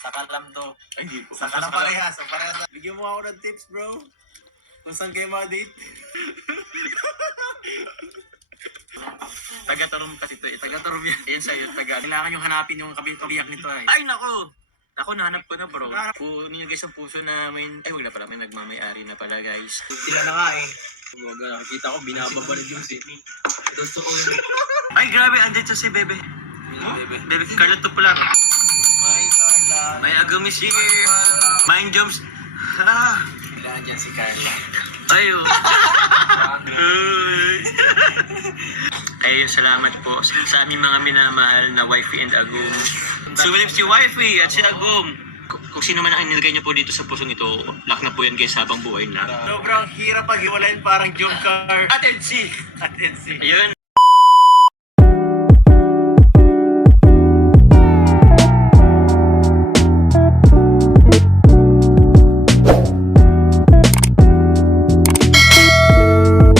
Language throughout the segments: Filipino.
Saka lang to. Ay, hindi po. Saka lang parehas. So parehas. Bigyan mo ako ng tips, bro. Kung saan kayo ma-date. Taga-Tarom kasi ito. Taga-Tarom yan. Ayan sa'yo, taga. Kailangan yung hanapin yung kabiyak nito ay. Ay, nako! Ako, nahanap ko na, bro. Kunin nyo guys ang puso na may... Ay, wag na pala. May nagmamayari na pala, guys. Sila na nga eh. Huwag nakikita ko, binababa na yung city. Gusto ko yun. Ay, grabe. Andito si Bebe. Bebe, Carla to pala. May Carla. May agamis here. Mind jumps. Ah! Kailangan dyan si Carla. Ayo. Ay, salamat po sa aming mga minamahal na wifey and agum. Sumalip si wifey at si agum. Kung sino man ang inilagay niyo po dito sa pusong ito, lock na po yan guys habang buhay na. Sobrang hirap pag-iwalayin, parang jump car. At NC! At NC. Ayun.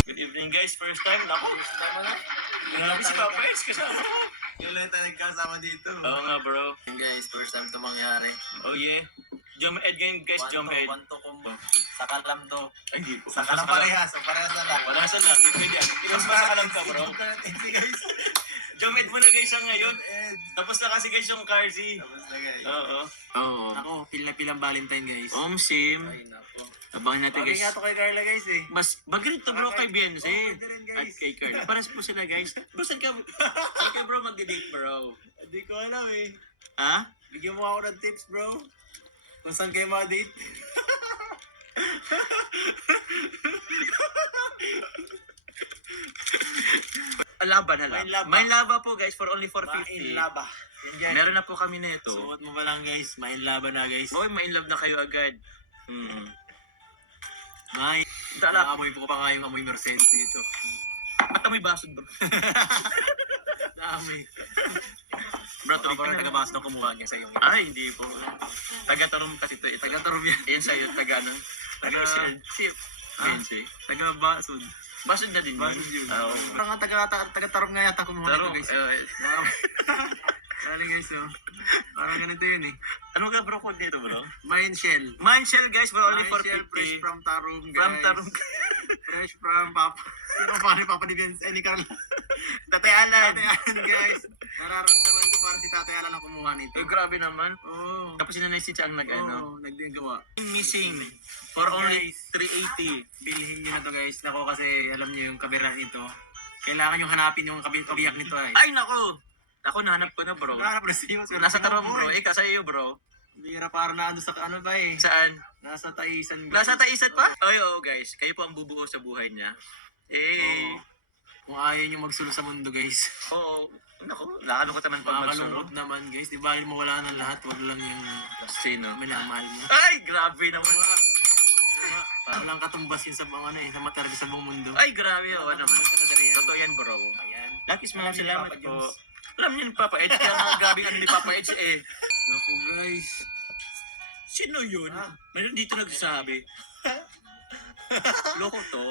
Good evening guys, first time. First time na. Grabe si Papa S kasama. Yung lang tayo nagkasama dito. Oo nga bro. Guys, first time ito mangyari. Oh yeah. Jump head ngayon guys, jump head. One to combo. Saka lang to. Ay, hindi po. Saka lang parehas. So parehas na lang. Wala sa lang. Pwede yan. Iwas pa sa lang ka bro. guys. Jump head mo na guys ang ngayon. And, Tapos na kasi guys yung Carzy. tapos na guys. Oo. Oo. Ako, pil na pilang Valentine guys. Sim. Ay, nako. Abangan natin Bagay guys. nga to kay Carla guys eh. Mas bagay to bro kay Beyonce. pwede rin, guys. At kay Carla. Paras po sila guys. Bro, saan ka? Saan ka bro magdi-date bro? Hindi ko alam eh. Ha? Bigyan mo ako ng tips bro. Kung saan kayo ma-date. Laba na lang. May laba. May laba po guys for only Main 450. laba. Yan guys. Meron na po kami na ito. Suot mo pa lang guys. Main laba na guys. Okay, ma-inlove na kayo agad. Hmm. May. Dala. Naamoy po pa nga yung amoy Mercedes dito. At amoy basod bro. Naamoy. Bro, Ito tuloy ka parang na. taga-baso ng kumuha niya sa iyo. Ay, hindi po. Taga-Tarom kasi ito. Taga-Tarom yan. Ayan sa'yo, taga ano? Taga- Si Beyonce. Taga-Basod. Basod na din yun. Basod yun. Oo. Parang taga-Tarom nga yata kumuha Tarom. nito guys. Dali guys oh. Parang ganito yun eh. Ano ka bro code dito bro? Mine shell. Mine shell guys for only Mine shell, fresh 450. from Tarom guys. From Tarom. Fresh from Papa. Sino pa ni Papa ni Vince? Ni Carla. Tatay Alan. Tatay Alan guys. Nararamdaman ko parang si Tatay Alan ang kumuha nito. Eh, grabe naman. Oo. Tapos sinanay si Chan nag-ano. Nagdigawa. Missing. For only Guys. 380. Bilhin nyo na to guys. Nako kasi alam nyo yung kabira nito. Kailangan yung hanapin yung kabiyak nito ay. Ay nako. Ako nahanap ko na bro. Nakaharap na siyo. Nasa Tarom bro. Eh, kasaya bro. Bira para na ano sa ano pa eh. Saan? Nasa Taisan. Nasa Taisan pa? Ay, oo guys. Kayo po ang bubuo sa buhay niya. Eh. Oo. Kung ayaw nyo magsulo sa mundo guys. Oo. Naku, nakalungkot naman pag magsuro. Makakalungkot naman guys. Di ba mawala ng lahat. Wag lang yung Sino? minamahal mo. Ay, grabe naman. Walang katumbas yun sa mga ano eh. Sa material sa buong mundo. Ay, grabe. Oo naman. Katumbas sa material. Totoo yan bro. Ayan. Lakis mga Alam ni salamat Papa po. Jones. Alam niyo ni Papa Edge. Kaya mga grabe ano ni Papa Edge eh. Naku guys. Sino yun? Ah. Mayroon dito nagsasabi. Loko to.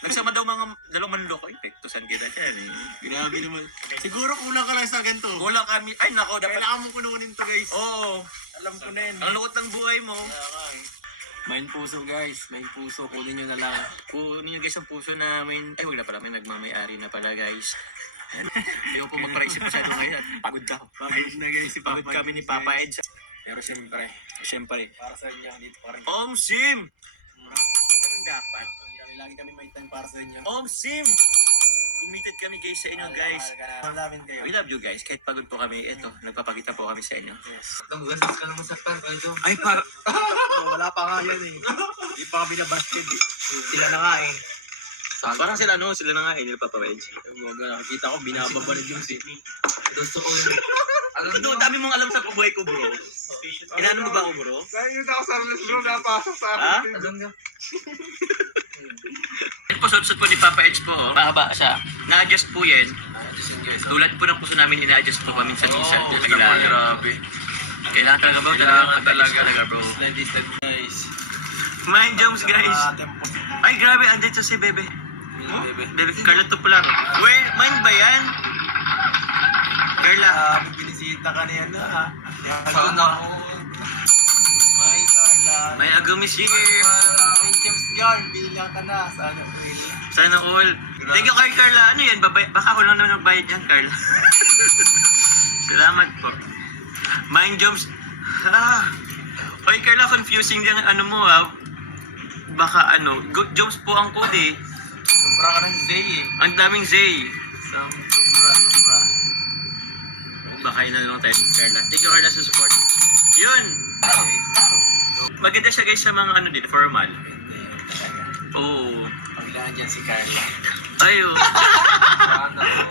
Nagsama daw mga dalawang manloko. Ay, pektusan kita dyan eh. Grabe naman. Siguro kulang ka lang sa ganito. Kulang kami. Ay, nako. Dapat. Kailangan mo kununin to guys. Oo. Alam ko na yun. Ang lungkot ng buhay mo. Main puso guys. Main puso. Kunin nyo na lang. Kunin niyo guys ang puso namin. Ay, wala pala. May nagmamayari na pala guys. Ayaw po magpa-isip masyado ngayon. Pagod daw. Pagod na guys si Papa. Pagod kami ni Papa Edge. Pero siyempre. Siyempre. Para sa inyo. Dito pa rin. Om Sim! Ganun dapat. Lagi kami may time para sa inyo. Om Sim! Committed kami guys sa inyo guys. Malapin kayo. We love you guys. Kahit pagod po kami, eto, nagpapakita po kami sa inyo. Yes. Nanggasas ka naman sa pan, Kaido. Ay, para... Wala pa nga yan eh. Hindi pa kami na basket eh. Sila na nga eh. Parang sila no, sila na nga, nila Papa Edge. Huwag nakita ko, binababa na yung city. Gusto ko yun. Alam Ito, mo, dami mong alam sa buhay ko bro. Inaano mo ba ako bro? nakikita ko sa Arles bro, napasok sa Ha? akin. Alam nga. Ito po, suot po ni Papa Edge po, oh. Mahaba siya. Na-adjust po yan. Tulad po ng puso namin, ina-adjust po paminsan-minsan po kailangan. Grabe. Kailangan talaga bro, Kailangan talaga bro. Slide distance guys. Mind jumps guys. Tempo. Ay grabe, andito si Bebe. Bebe. Bebe, Carla to pala. We, mind ba yan? Carla. Binisita Kita ka niya na. Sana all. May Carla. May Agum is here. May James Guard. Bilang ka na. Sana all. Sana all. Thank you kay Carla. Ano yan? Baka ako lang naman nagbayad yan, Carla. Salamat po. Mind Jumps. Oy, Carla, confusing din ang ano mo ah. Baka ano, Good Jumps po ang code eh. Sobra ka ng Zay eh. Ang daming Zay. Sobra. Baka yun na lang tayo ni Carla. Thank you, Carla, sa support. Yun! Maganda siya guys sa mga ano din, formal. Oo. Paglaan dyan si Carla. Ayo. Sana all.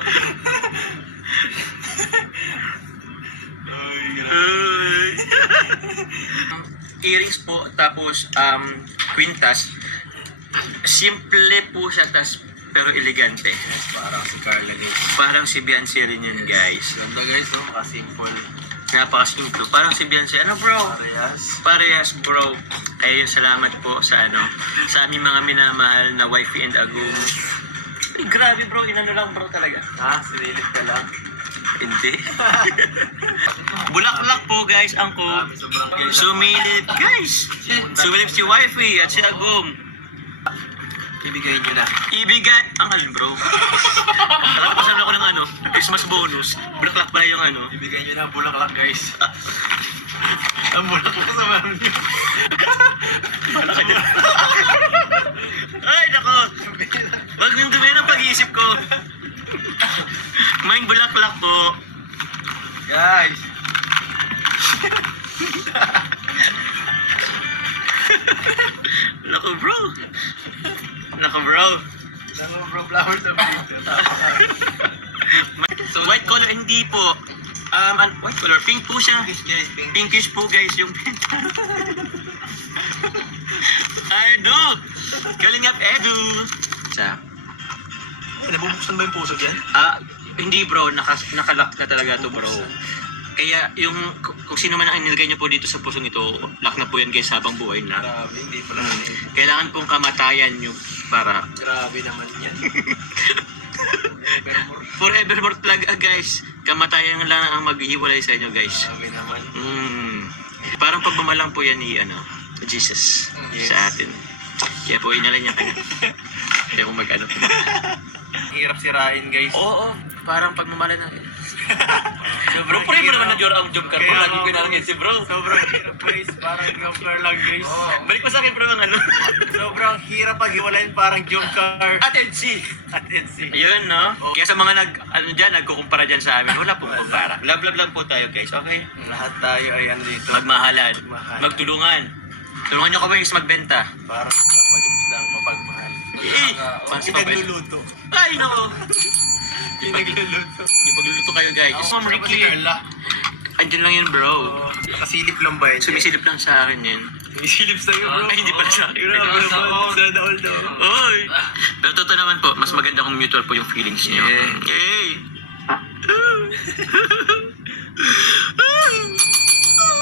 Ay. Earrings po, tapos quintas. Simple po siya, pero elegante. Yes, parang si Carla guys. Parang si Beyonce rin yun, guys. Ganda guys, no? Makasimple. Napaka-simple. Parang si Beyonce. Ano bro? Parehas. Parehas bro. Ayun, salamat po sa ano, sa aming mga minamahal na wifey and agum. Ay, grabe bro, inano lang bro talaga. Ha? Sinilip ka lang. Hindi. Bulaklak po guys, ang ko. Sobrang Sumilip guys. Sumilip si wifey at si agum. Ibigay nyo na. Ibigay, ang alin bro. Nakapasan ako ng ano, Christmas bonus. Bulaklak pala yung ano. Ibigay nyo na ang bulaklak guys. Ang bulaklak sa mami nyo. Ay, nako. Wag nyung dumi ng pag-iisip ko. Maing bulaklak po. Guys. Nako bro. Nako bro. Dalawa bro flowers sa video. So white color, hindi po. White color, pink po siya. Guys, pink. Pinkish po guys yung pink. Edu! Kalingap Edu! Sa Ay, nabubuksan ba yung puso dyan? hindi bro, nakalock na talaga to bro. Kaya yung kung sino man ang inilagay niyo po dito sa pusong ito, lock na po yan guys habang buhay na. Grabe, hindi pa naman yun. Kailangan pong kamatayan nyo para Grabe naman yan. Evermore. forevermore talaga guys. Kamatayan lang ang maghihiwalay sa inyo guys. Grabe naman. Parang pagmamalang po yan ni Jesus Yes. sa atin. Kaya po inalay niya kanya. Kaya kung mag-ano po. Hirap sirain guys. Oo, parang pagmamalan na. Sobrang Bro, pare mo hirap. naman na ang job ka. Bro, lagi ko nalangin si bro. Sobrang hirap guys. Parang jump car lang guys. Balik mo sa akin bro ang ano. Sobrang hirap paghiwalayin parang jump car. At NC. At NC. Ayun, no? Kaya sa mga nagkukumpara dyan sa amin, wala pong kumpara. Love lang po tayo, guys, okay? Lahat tayo ay ano dito. Magmahalan, Magmahalan. magtulungan. Tulungan nyo kami magbenta. Parang kapatid lang mapagmahal. Eh, pansin pa ba? Pinagluluto. Ay, nako. Pinagluluto. Ipagluluto kayo, guys. Ma'am Ricky. Andyan lang yun, bro. Nakasilip lang ba yun? Sumisilip lang sa akin yan. Sumisilip sa'yo bro. Ay, hindi pala sa akin. Grabe naman. Sana all daw. Oy! Pero totoo naman po, mas maganda kung mutual po yung feelings niyo. Yeah. Yay!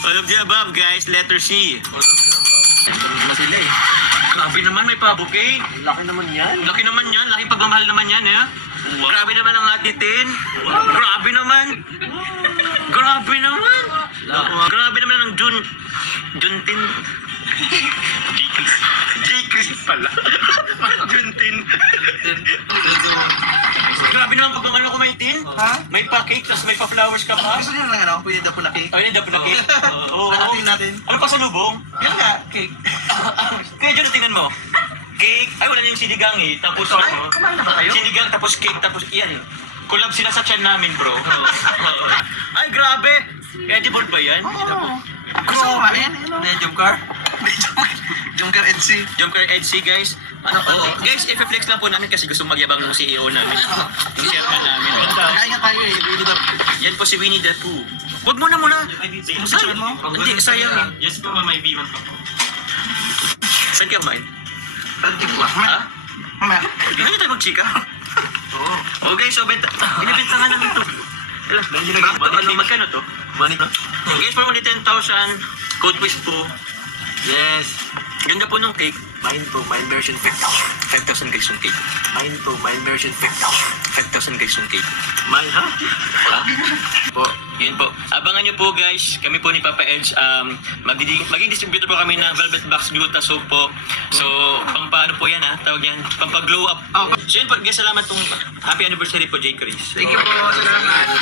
All of the above, guys. Letter C. Ano sila eh? Grabe naman, may pabuke. Laki naman yan. Laki naman yan. Laking pagmamahal naman yan, eh. Grabe naman ang atitin. Grabe naman. Grabe naman. Grabe naman ang Juntin. J-Chris pala. Juntin. Grabe naman pagmamahal ko may tin. Ha? May pa-cake, tapos may pa-flowers ka pa. Gusto niyo lang ano? Pwede daw po na cake. Ay, hindi dapat na cake. Oo. Hanapin natin. Ano pa sa lubong? Yan nga, cake. Kaya dyan, tingnan mo. Cake. Ay, wala na yung sinigang eh. Tapos Ay, ano? kumain na ba kayo? Sinigang, tapos cake, tapos yan. Collab sila sa chan namin, bro. Ay, grabe. Edible ba yan? Gusto ko kumain? Ano yan, jump car? Jump car NC. Jump car EDC, guys. Guys, i-flex lang po namin kasi gusto magyabang ng CEO namin. I-share na namin. Kaya nga tayo eh. Really daw. Yan po si Winnie the Pooh. Huwag mo na muna. Masasyan mo? Hindi, sayang eh. Yes po, may B1 pa po. Saan ka kumain? Pwede ko. Ha? Mamaya. Hindi tayo magchika. Oo. Okay, so binibenta nga namin ito. Magkano to? Money na. Guys, for only 10,000, code quiz po. Yes. Ganda po nung cake. Mind to mind version 5,000 guys yung cake. Mind to mind version 5,000 guys yung cake. Mind, ha? Ha? Po, yun po. Abangan nyo po guys, kami po ni Papa Edge, maging distributor po kami ng Velvet Box Gluta Soap po. So, paano po yan ha? Tawag yan, pampag-glow up. So yun po, guys, salamat pong happy anniversary po, J. Chris. Thank you po. Salamat.